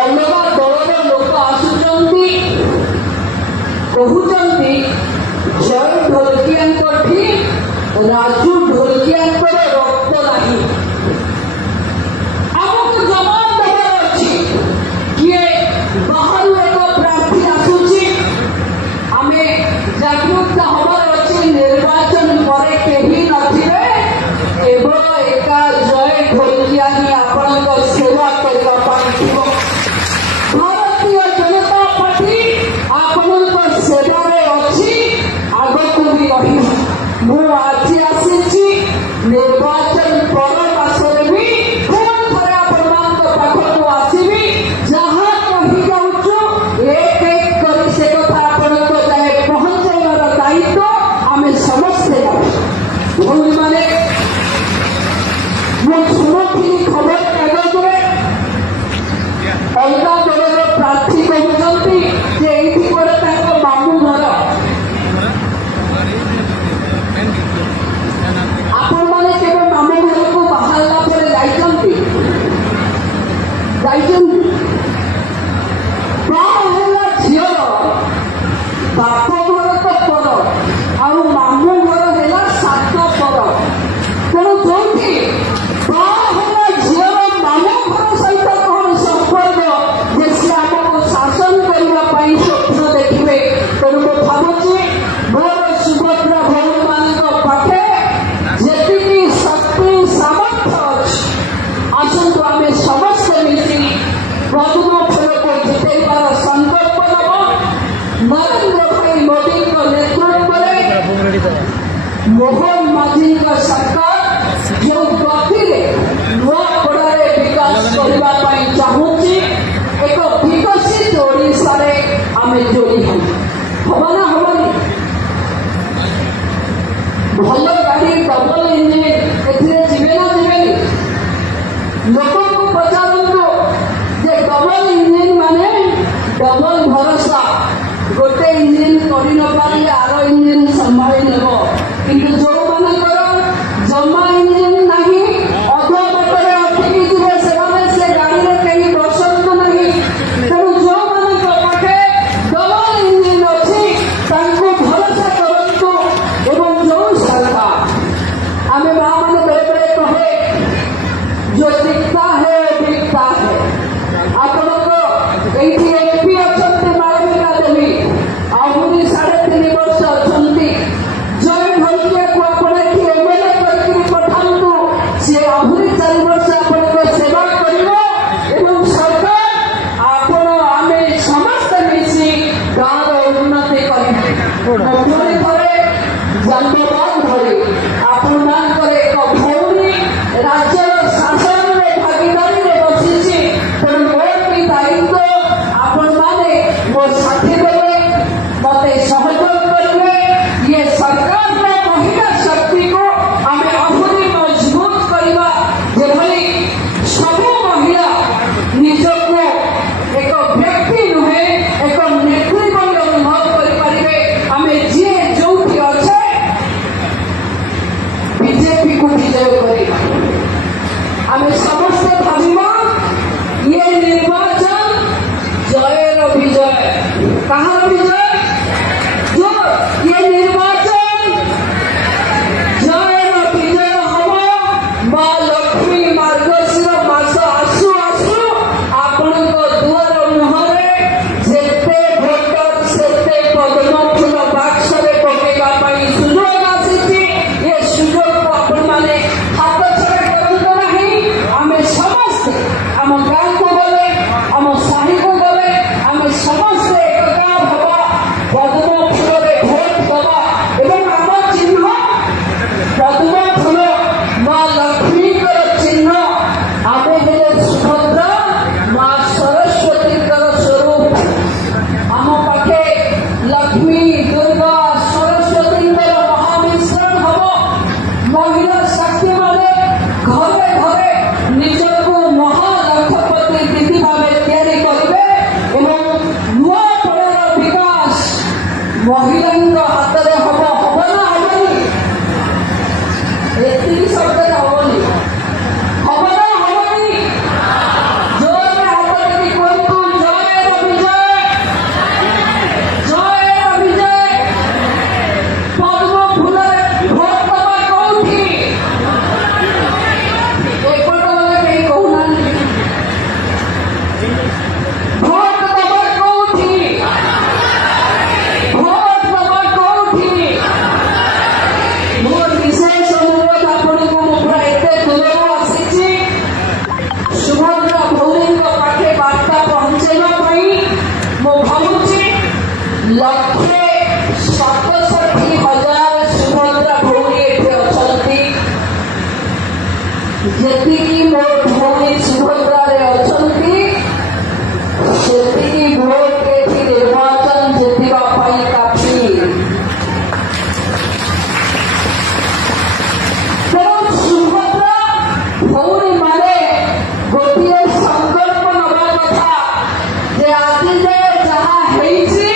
ଅଲଗା ଦଳର ଲୋକ ଆସୁଛନ୍ତି, କହୁଛନ୍ତି ଜୟ ଢୋଲକିଆଙ୍କଠି ରାଜୁ ଢୋଲକିଆଙ୍କର ରକ୍ତ ନାହିଁ। ଆମକୁ ଜବାବ ଦେବାର ଅଛି। କିଏ ବାହାରୁ ଏକ ପ୍ରାର୍ଥୀ ଆସୁଛି, ଆମେ ଜାଗୃତ ହବାର ଅଛି। ନିର୍ବାଚନ ପରେ କେହି ନଥିବେ, କେବଳ ଏକା ଜୟ ଢୋଲକିଆ ହିଁ ଆପଣଙ୍କ ସେବା କରିବା ପାଇଁ ଥିବ। ଭାରତୀୟ ଜନତା ପାର୍ଟି ଆପଣଙ୍କ ସେବାରେ ଅଛି, ଆଗକୁ ବି ରହିବ। ମୁଁ ଆଜି ଆସିଛି, ନିର୍ବାଚନ ପର ମାସରେ ବି ପୁଣି ଥରେ ଆପଣମାନଙ୍କ ପାଖକୁ ଆସିବି। ଯାହା କହି ଯାଉଛୁ ଏକ ଏକ କରି ସେ କଥା ଆପଣଙ୍କ ଯାଏ ପହଞ୍ଚାଇବାର ଦାୟିତ୍ୱ ଆମେ ସମସ୍ତେ ଯାଉଛୁ। ଭଉଣୀମାନେ, ମୁଁ ଶୁଣୁଥିଲି ଖବର କାଗଜରେ ଅଲଗା ଦଳର ପ୍ରାର୍ଥୀ କହୁଛନ୍ତି ଯେ ଏଇଠି ପରେ ତାଙ୍କ ମାମୁଁ ଘର। ଆପଣମାନେ କେବେ ମାମୁଁ ଘରକୁ ବାହାରିଲା ପରେ ଯାଇଛନ୍ତି? ବାହା ହେଲା ଝିଅର ବାପ ଘର ତ ପର, ଆଉ ମାମୁଁ ଘର ହେଲା ସାତ ପର। ତେଣୁ ଯୋଉଠି ବାହା ହେଲା ଝିଅର ମାମୁଁ ଘର ସହିତ କଣ ସମ୍ପର୍କ ଯେ ସେ ଆମକୁ ଶାସନ କରିବା ପାଇଁ ସ୍ୱପ୍ନ ଦେଖିବେ। ତେଣୁ ମୁଁ ଭାବୁଛି ମୋର ସୁଭଦ୍ରା ଭଉଣୀମାନଙ୍କ ପାଖେ ଯେତିକି ଶକ୍ତି ସାମର୍ଥ୍ୟ ଅଛି, ଆସନ୍ତୁ ଆମେ ସମସ୍ତେ ମିଶି ପଦ୍ମ ଫୁଲକୁ ଜିତେଇବାର ସଂକଳ୍ପ ନେବ। ନରେନ୍ଦ୍ର ଭାଇ ମୋଦିଙ୍କ ନେତୃତ୍ୱରେ ମୋହନ ମାଝୀଙ୍କ ସରକାର ଯେଉଁ ଗତିରେ ନୂଆପଡ଼ାରେ ବିକାଶ କରିବା ପାଇଁ ଚାହୁଁଛି, ଏକ ବିକଶିତ ଓଡ଼ିଶାରେ ଆମେ ଯୋଡ଼ି ହବ ନା ହବନି? ଭଲ ଗାଡ଼ି ଡବଲ ଇଞ୍ଜିନ, ଏଥିରେ ଯିବେ ନା ଯିବେନି? ଲୋକଙ୍କୁ ପଚାରନ୍ତୁ ଯେ ଡବଲ ଇଞ୍ଜିନ ମାନେ ଡବଲ ଭରସା। ଗୋଟେ ଇଞ୍ଜିନ କରି ନ ପାରିଲେ ଆର ଇଞ୍ଜିନ ସମ୍ଭାଳି ନେବ। କିନ୍ତୁ ଯୋଉମାନଙ୍କର ଜମା ଇଞ୍ଜିନ ନାହିଁ, ଅଧ ବାଟରେ ଅଟକି ଯିବେ, ସେମାନେ ସେ ଗାଡ଼ିରେ କେହି ବସନ୍ତୁ ନାହିଁ। ତେଣୁ ଯୋଉମାନଙ୍କ ପାଖେ ଡବଲ ଇଞ୍ଜିନ ଅଛି ତାଙ୍କୁ ଭରସା କରନ୍ତୁ। ଏବଂ ଯୋଉ ସରକାର ଆମେ ମା ମାନେ ବେଳେବେଳେ କହେ जो दिखता है दिखता है। ଆପଣଙ୍କ ଏଇଠି ଏମପି ଅଛନ୍ତି ମାଳବିକା ଦେବୀ, ଆହୁରି 3.5 ବର୍ଷ ଅଛନ୍ତି। ଜୟ ଢୋଲକିଆକୁ ଆପଣ ଏଠି ଏମଏଲଏ କରିକି ପଠାନ୍ତୁ, ସିଏ ଆହୁରି 4 ବର୍ଷ ଆପଣଙ୍କ ସେବା କରିବ। ଏବଂ ସରକାର ଆପଣ ଆମେ ସମସ୍ତେ ମିଶି ଗାଁର ଉନ୍ନତି କରିବେ। ପୁଣି ଥରେ ଧନ୍ୟବାଦ ଧରି ଆପଣମାନଙ୍କର ଏକ ଭଉଣୀ ରାଜ୍ୟର ଶାସନରେ ଭାଗିଦାରୀରେ ବସିଛି। ତେଣୁ ମୋର ବି ଦାୟିତ୍ୱ, ଆପଣମାନେ ମୋ ସାଥୀ ଦେବେ, ମତେ ସହଯୋଗ କରିବେ। ଇଏ ସରକାରର ମହିଳା ଶକ୍ତିକୁ ଆମେ ଆହୁରି ମଜବୁତ କରିବା, ଯେଭଳି ସବୁ ମହିଳା ନିଜକୁ ଏକ ବ୍ୟକ୍ତି ନୁହେଁ ଏକ ନେତ୍ରୀ ବୋଲି ଅନୁଭବ କରିପାରିବେ। ଆମେ ଯିଏ ଯୋଉଠି ଅଛେ ବିଜେପିକୁ ବିଜୟ କରିବା। ଆମେ ସମସ୍ତେ ଭାବିବା ଇଏ ନିର୍ବାଚନ ଜୟର ବିଜୟ। କାହାର ବିଜୟ? ଇଏ ନିର୍ବାଚନ ଜୟର ବିଜୟ ହବ। ମା ଲକ୍ଷ୍ମୀ ମାର୍ଗଶିର ମାସ ଆସୁ ଆସୁ ଆପଣଙ୍କ ଦୁଆର ମୁହଁରେ ଯେତେ ଭୋଟର ସେତେ ପଦ୍ମ ଫୁଲ ବାକ୍ସରେ ପକେଇବା ପାଇଁ ସୁଯୋଗ ଆସିଛି। ଏ ସୁଯୋଗକୁ ଆପଣମାନେ ହାତ ଛଡ଼ା କରନ୍ତୁ ନାହିଁ। ଆମେ ସମସ୍ତେ ଆମ ଗାଁକୁ ଗଲେ, ଆମ ସାହିକୁ ଗଲେ, ଆମେ ସମସ୍ତେ ଏକତା ଭାବ ଭୋଟ ଦେବା କୋଉଠି? ଭୋଟ ଦେବା କୋଉଠି? ମୋର ବିଶେଷ ଅନୁରୋଧ ଆପଣଙ୍କୁ, ମୁଁ ପୁରା ଏତେ ଦୂରରୁ ଆସିଛି ସୁଭଦ୍ରା ଭଉଣୀଙ୍କ ପାଖେ ବାର୍ତ୍ତା ପହଞ୍ଚେଇବା ପାଇଁ। ମୁଁ ଭାବୁଛି 1,67,000 ସୁଭଦ୍ରା ଭଉଣୀ ଏଠି ଅଛନ୍ତି। ଯେତିକି ମୋ ଭଉଣୀ ସୁଭଦ୍ରାରେ ଅଛନ୍ତି ସେତିକି ଭୋଟ ଏଠି ନିର୍ବାଚନ ଜିତିବା ପାଇଁ କାଫି। ତେଣୁ ସୁଭଦ୍ରା ଭଉଣୀମାନେ ଗୋଟିଏ ସଂକଳ୍ପ ନେବା କଥା ଯେ ଆଜି ଯାଏ ଯାହା ହେଇଛି